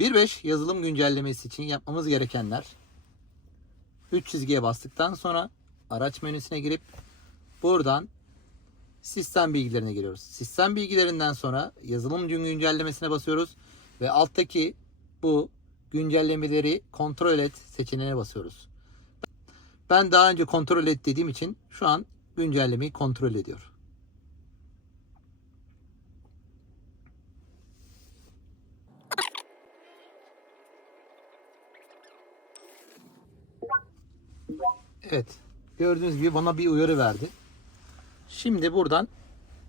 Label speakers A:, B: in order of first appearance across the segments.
A: 1.5 yazılım güncellemesi için yapmamız gerekenler 3 çizgiye bastıktan sonra araç menüsüne girip buradan sistem bilgilerine giriyoruz. Sistem bilgilerinden sonra yazılım güncellemesine basıyoruz ve alttaki bu güncellemeleri kontrol et seçeneğine basıyoruz. Ben daha önce kontrol et dediğim için şu an güncellemeyi kontrol ediyor. Evet. Gördüğünüz gibi bana bir uyarı verdi. Şimdi buradan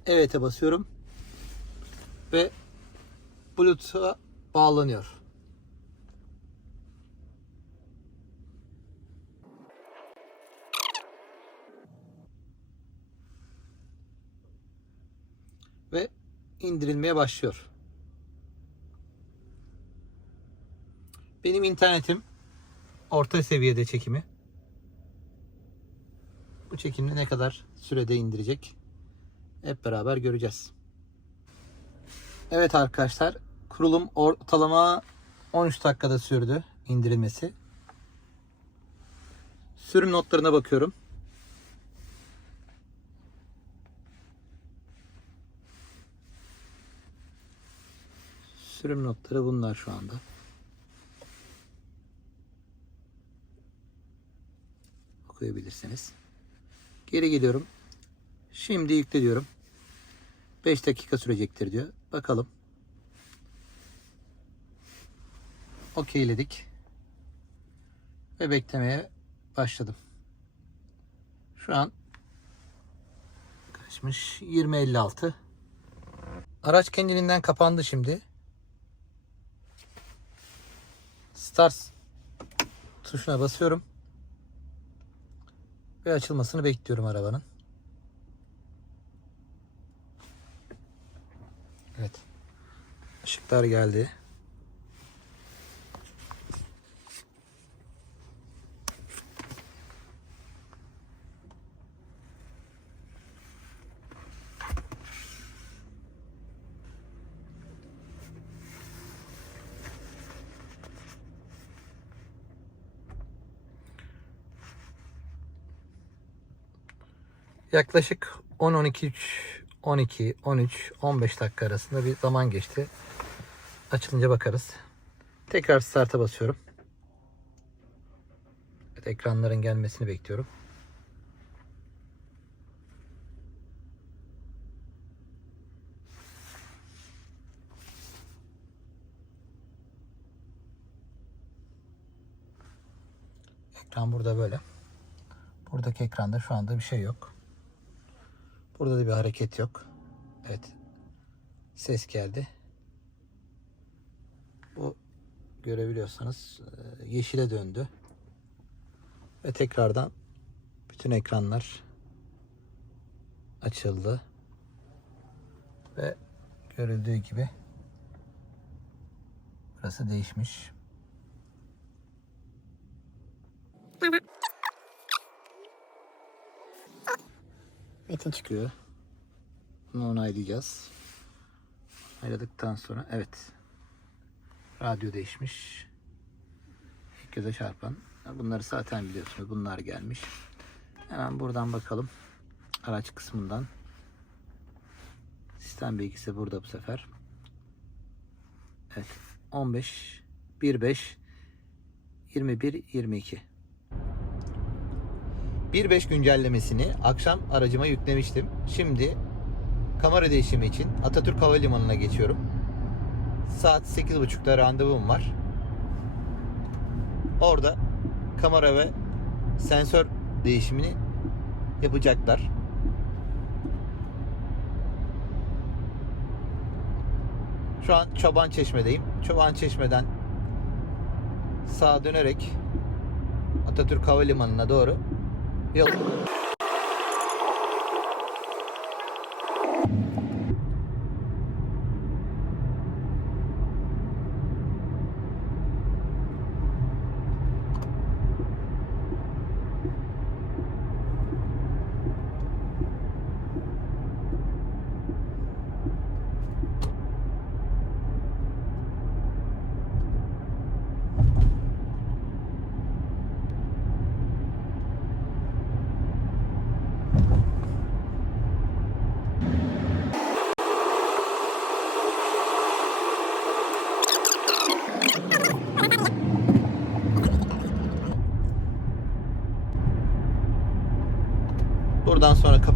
A: evet'e basıyorum. Ve Bluetooth'a bağlanıyor. Ve indirilmeye başlıyor. Benim internetim orta seviyede çekimi. Bu çekimini ne kadar sürede indirecek hep beraber göreceğiz. Evet arkadaşlar kurulum ortalama 13 dakikada sürdü indirilmesi. Sürüm notlarına bakıyorum. Sürüm notları bunlar şu anda. Okuyabilirsiniz. Geri geliyorum. Şimdi yükle diyorum. 5 dakika sürecektir diyor. Bakalım. Okeyledik. Ve beklemeye başladım. Şu an kaçmış? 20.56. Araç kendiliğinden kapandı şimdi. Start tuşuna basıyorum. Ve açılmasını bekliyorum arabanın. Evet. Işıklar geldi. Yaklaşık 10 12 3 12 13 15 dakika arasında bir zaman geçti. Açılınca bakarız. Tekrar start'a basıyorum. Evet, ekranların gelmesini bekliyorum. Ekran burada böyle. Buradaki ekranda şu anda bir şey yok. Burada da bir hareket yok. Evet. Ses geldi. Bu görebiliyorsanız e, yeşile döndü. Ve tekrardan bütün ekranlar açıldı. Ve görüldüğü gibi burası değişmiş. Metin çıkıyor. Bunu onaylayacağız. Onayladıktan sonra evet. Radyo değişmiş. Göze çarpan. Bunları zaten biliyorsunuz. Bunlar gelmiş. Hemen buradan bakalım. Araç kısmından. Sistem bilgisi burada bu sefer. Evet. 15 15 21 22 1.5 güncellemesini akşam aracıma yüklemiştim. Şimdi kamera değişimi için Atatürk Havalimanı'na geçiyorum. Saat 8.30'da randevum var. Orada kamera ve sensör değişimini yapacaklar. Şu an Çoban Çeşme'deyim. Çoban Çeşme'den sağa dönerek Atatürk Havalimanı'na doğru 也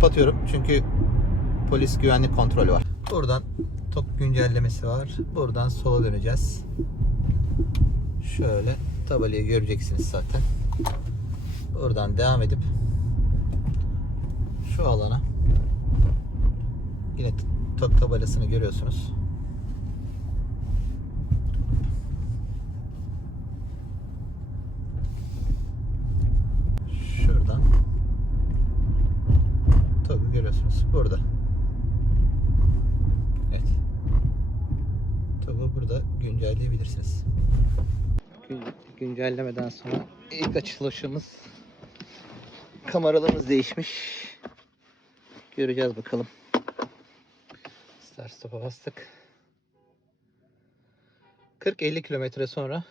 A: kapatıyorum. Çünkü polis güvenlik kontrolü var. Buradan tok güncellemesi var. Buradan sola döneceğiz. Şöyle tabelayı göreceksiniz zaten. Buradan devam edip şu alana yine tok tabelasını görüyorsunuz. Şuradan TOG'u görüyorsunuz. Burada. Evet. TOG'u burada Gün, güncellemeden sonra ilk açılışımız kameralarımız değişmiş. Göreceğiz bakalım. Start stop'a bastık. 40-50 kilometre sonra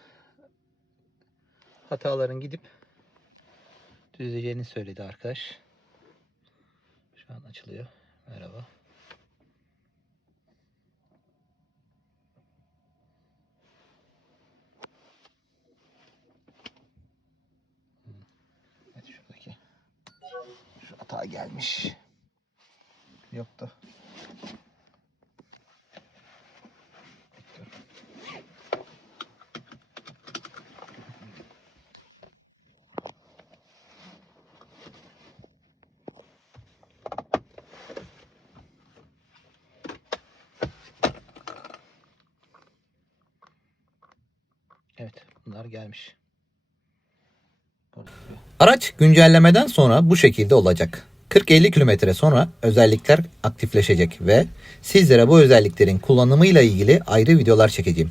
A: hataların gidip düzleyeceğini söyledi arkadaş. Şu an açılıyor. Merhaba. Hata gelmiş. Yoktu. Evet bunlar gelmiş. Araç güncellemeden sonra bu şekilde olacak. 40-50 kilometre sonra özellikler aktifleşecek ve sizlere bu özelliklerin kullanımıyla ilgili ayrı videolar çekeceğim.